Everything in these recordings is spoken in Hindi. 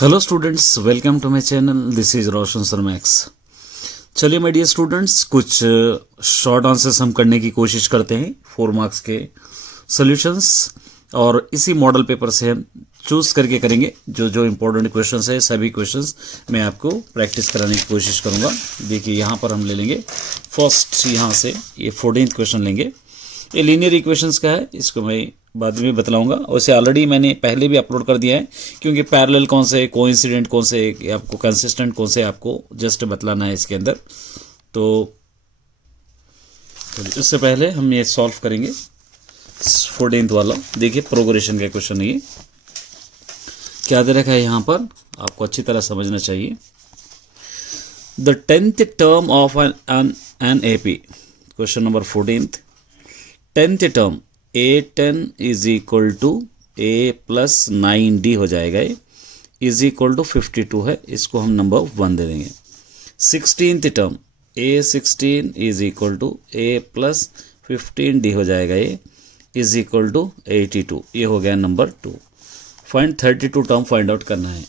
Hello students, welcome to my channel. This is Roshan sir Max. चलिए माय डियर स्टूडेंट्स, कुछ शॉर्ट आंसर्स हम करने की कोशिश करते हैं 4 मार्क्स के सॉल्यूशंस, और इसी मॉडल पेपर से हम चूज करके करेंगे। जो जो इम्पोर्टेंट क्वेश्चंस है सभी क्वेश्चंस मैं आपको प्रैक्टिस कराने की कोशिश करूंगा। देखिए यहाँ पर हम ले लेंगे फर्स्ट, यहाँ से ये 14th क्वेश्चन लेंगे। ये लीनियर इक्वेशंस का है, इसको मैं बाद में बतलाऊंगा। वैसे ऑलरेडी मैंने पहले भी अपलोड कर दिया है, क्योंकि पैरेलल कौन से, कोइंसिडेंट कौन से, आपको कंसिस्टेंट कौन से आपको जस्ट बतलाना है इसके अंदर। तो इससे पहले हम ये सॉल्व करेंगे 14th वाला। देखिए प्रोग्रेशन का क्वेश्चन, ये क्या दे रखा है यहाँ पर, आपको अच्छी तरह समझना चाहिए। The 10th term of an AP, question number 14th। 10th term A10 is equal to A plus 9D हो जाएगा, ये इज इक्वल टू 52 है, इसको हम नंबर 1 दे देंगे। 16th term A16 is equal to A plus 15D हो जाएगा, ये इज इक्वल टू 82, ये हो गया number 2। Find 32 term find out करना है,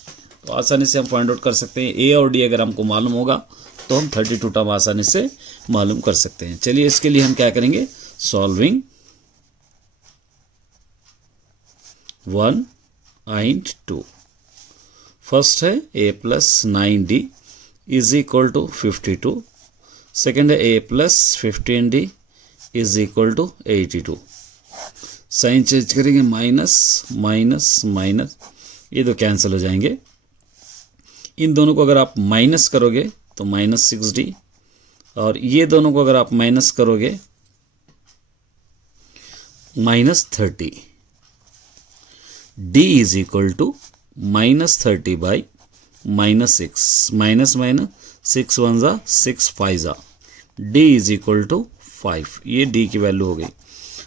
तो आसानी से हम फाइंड आउट कर सकते हैं। A और D अगर हमको मालूम होगा तो हम 32 टर्म आसानी से मालूम कर सकते हैं। चलिए इसके लिए हम क्या करेंगे, सॉल्विंग 1 and 2। फर्स्ट है A plus 9D is equal to 52, second है A plus 15D is equal to 82। Sign change करेंगे, माइनस माइनस माइनस, ये दो कैंसिल हो जाएंगे। इन दोनों को अगर आप माइनस करोगे तो माइनस 6D, और ये दोनों को अगर आप माइनस करोगे minus 30। D is equal to minus 30 by minus 6, minus minus 6 1 जा 6 5 जा, D इज इक्वल टू 5। ये D की वैल्यू हो गई।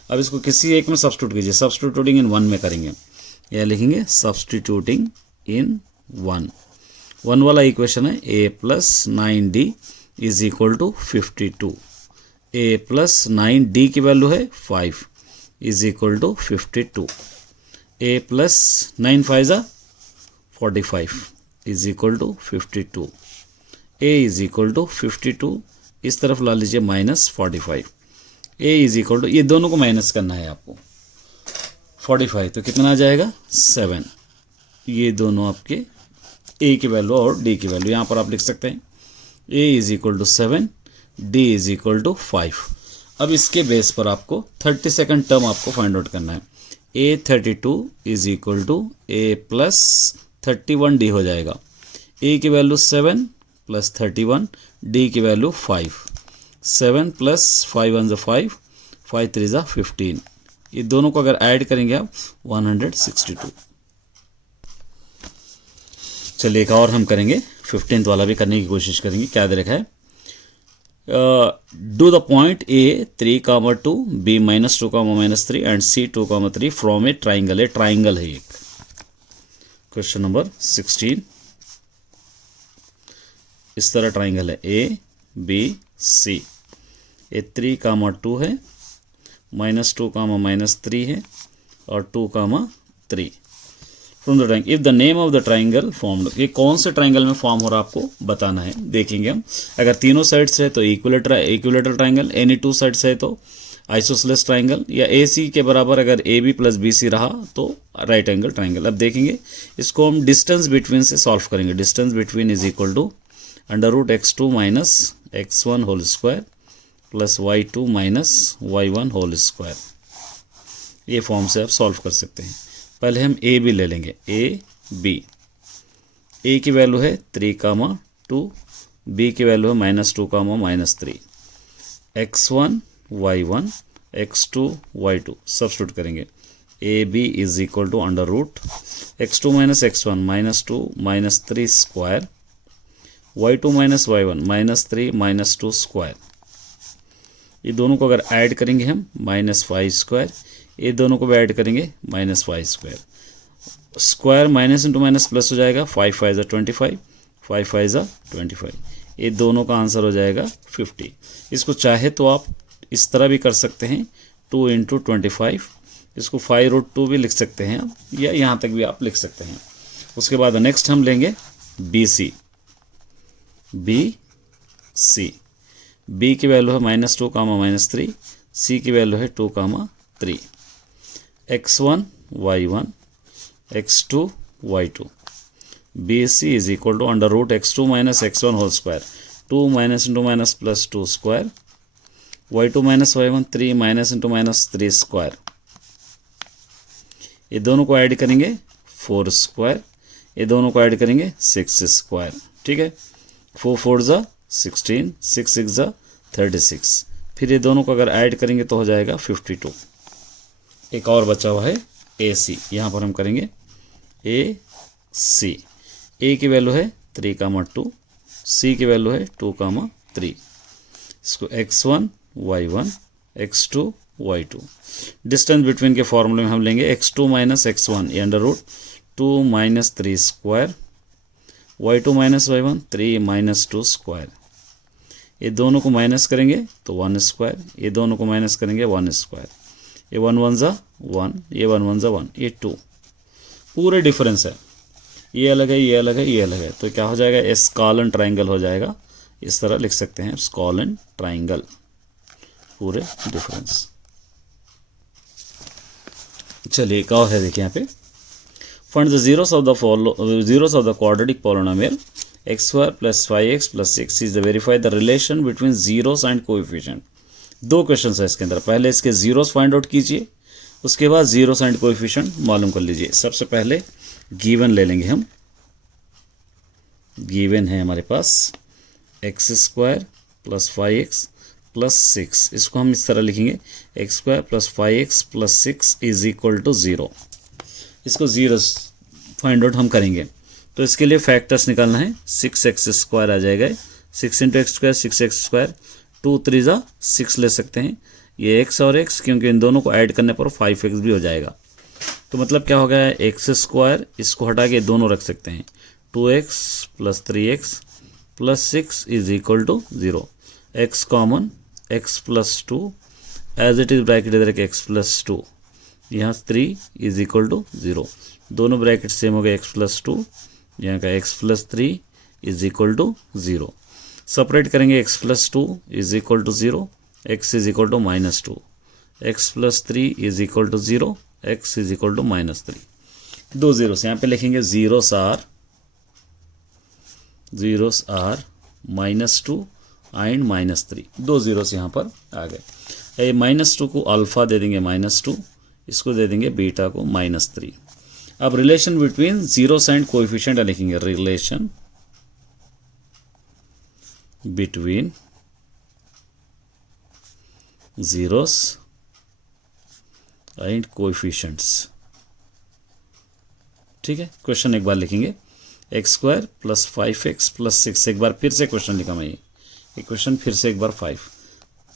अब इसको किसी एक में सब्स्टिट्यूट कीजिए, सब्स्टिट्यूटिंग इन 1 में करेंगे, यह लिखेंगे सब्स्टिट्यूटिंग इन 1। 1 वाला इक्वेशन है A plus 9D is equal to 52। A plus 9D की वैल्यू है 5 is equal to 52। A plus 9 5 जा 45 is equal to 52। A is equal to 52, इस तरफ ला लीजिए minus 45। A is equal to, ये दोनों को माइनस करना है आपको, 45 तो कितना आ जाएगा 7। ये दोनों आपके A की वैल्यू और D की वैल्यू यहाँ पर आप लिख सकते हैं। A is equal to 7, D is equal to 5। अब इसके बेस पर आपको 32nd टर्म आपको फाइंड आउट करना है। A32 is equal to A plus 31D हो जाएगा। A की वैल्यू 7 प्लस 31, D की वैल्यू 5। 7 प्लस 5 1 5, 5 3 15, ये दोनों को अगर ऐड करेंगे आप 162। चलिए एक और हम करेंगे, 15th वाला भी करने की कोशिश करेंगे। क्या दे रखा है, do the point A 3, 2, B minus 2, minus 3 and C 2, 3 from a triangle। A triangle है एक। क्वेश्चन नंबर 16, इस तरह ट्राइंगल है A B C। ये 3, 2 है, माइनस 2, माइनस 3 है, और 2, 3 from the triangle. If the name of the triangle form, ये कौन से ट्राइंगल में फॉर्म हो रहा है आपको बताना है। देखेंगे हम, अगर तीनों साइड्स है तो इक्विलेटरल ट्राइंगल, एनी 2 साइड्स है तो आइसोसेलेस ट्राइंगल, या AC के बराबर अगर AB प्लस BC रहा तो राइट एंगल ट्राइंगल। अब देखेंगे इसको हम डिस्टेंस बिटवीन से सॉल्व करेंगे। Distance between is equal to √x2 minus x1 whole square plus y2 minus y1 whole square. ये फॉर्म से आप सॉल्व कर सकते हैं। पहले हम AB ले लेंगे, A की वैल्यू है 3, 2, B की वैल्यू है minus 2, minus 3, x1 y1 x2 y2 substitute करेंगे। AB is equal to √x2 minus x1 minus 2 minus 3 square, y2 minus y1 minus 3 minus 2 square. ये दोनों को अगर ऐड करेंगे हम माइनस 5 स्क्वायर, ये दोनों को भी ऐड करेंगे minus 5 square. Square minus into minus plus हो जाएगा, 5 5 25, 5 5 25, ये दोनों का आंसर हो जाएगा 50। इसको चाहे तो आप इस तरह भी कर सकते हैं, 2 × 25, इसको 5√2 भी लिख सकते हैं आप, या यहाँ तक भी आप लिख सकते हैं। उसके बाद नेक्स्ट हम लेंगे बी सी। बी की वैल्यू है -2 -3, सी की वैल्यू है 2 3, x1 y1 x2 y2। B C is equal to √x2 - x1 whole square, 2 - into - plus 2 square, y2 - y1 3 - -3 square. ये दोनों को ऐड करेंगे 4 स्क्वायर, ये दोनों को ऐड करेंगे 6 स्क्वायर। ठीक है, 4 4 ज़ा 16, 6 6 ज़ा 36। फिर ये दोनों को अगर ऐड करेंगे तो हो जाएगा 52। एक और बचा हुआ है ए सी, यहाँ पर हम करेंगे ए सी। ए की वैल्यू है 3 2, सी की वैल्यू है 2 3। इसको x1 y1 x2 y2। Distance between के फॉर्मूले में हम लेंगे x2 - x1 ये √2 - 3 स्क्वायर, y2 - y1 3 - 2 स्क्वायर। ये दोनों को माइनस करेंगे तो 1 स्क्वायर, ये दोनों को माइनस करेंगे 1 स्क्वायर। ये 1 1 ज़ा 1, ये 1 1 ज़ा 1, ये 2 पूरे डिफरेंस है। ये अलग है, ये अलग है, ये अलग है, तो क्या हो जाएगा, स्कॉलन ट्राइंगल हो जाएगा। इस तरह लिख सकते हैं स्कॉलन ट्राइंगल, पूरे डिफरेंस। चलिए एक और है, देखिए यहाँ पे find the zeros of the quadratic polynomial x² + 5x + 6 is the verify the relation between zeros and coefficient। दो क्वेश्चन है इसके अंदर। पहले इसके जीरोस फाइंड आउट कीजिए, उसके बाद जीरोस एंड कोएफिशिएंट मालूम कर लीजिए। सबसे पहले गिवन ले लेंगे हम। गिवन है हमारे पास x² + 5x + 6। इसको हम इस तरह लिखेंगे x² + 5x + 6 = 0। इसको जीरोस फाइंड आउट हम करेंगे, तो इसके लिए फैक्टर्स निकालना है। 6x² आ जाएगा, 6 × x², 6x², 2 3 ज़ा 6 ले सकते हैं। ये x और x, क्योंकि इन दोनों को ऐड करने पर 5x भी हो जाएगा। तो मतलब क्या हो गया है, x², इसको हटा के दोनों रख सकते हैं। 2x + 3x + 6 = 0। x common, x + 2 as it is bracket इधर के x + 2, यहाँ 3 = 0। दोनों ब्रैकेट सेम हो गए, x + 2, यहाँ का x + 3 = 0। सेपरेट करेंगे, x + 2 = 0, x -2, x + 3 = 0, x -3। दो जीरोस यहाँ पे लिखेंगे। Zeros are -2 and -3। दो जीरोस यहाँ पर आ गए। ये -2 को अल्फा दे देंगे -2, इसको दे देंगे बीटा को -3। अब relation between zeros and coefficient लिखेंगे। Relation between zeros and coefficients. ठीक है, क्वेश्चन एक बार लिखेंगे। x² + 5x + 6। एक बार फिर से क्वेश्चन लिखा मैं, ये क्वेश्चन फिर से एक बार 5।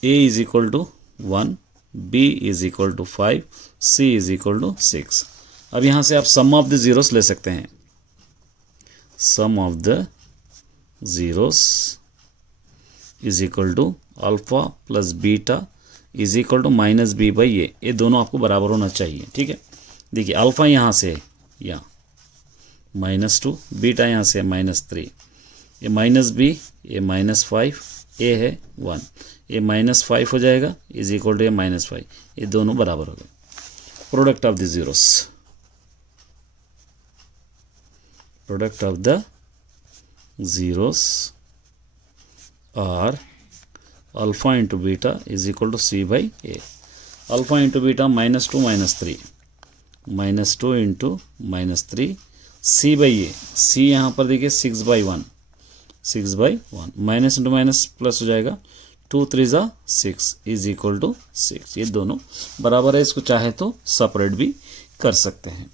a = 1, b = 5, c = 6। अब यहाँ से आप सम ऑफ द जीरोस ले सकते हैं। Sum of the zeros = alpha + beta = -b/a। ये दोनों आपको बराबर होना चाहिए। ठीक है, देखिए अल्फा यहाँ से यहाँ -2, बीटा यहाँ से -3, ये -b, ये -5, a है 1, ये -5 हो जाएगा = ये -5। ये दोनों बराबर हो गए। Product of the zeros, product of the zeros are alpha × beta = c/a। Alpha × beta -2 -3, -2 × -3 c/a। c यहाँ पर देखिए 6/1, 6/1, माइनस इंटू माइनस प्लस हो जाएगा। 2 3 ज़ा 6 = 6। ये दोनों बराबर है। इसको चाहे तो सेपरेट भी कर सकते हैं।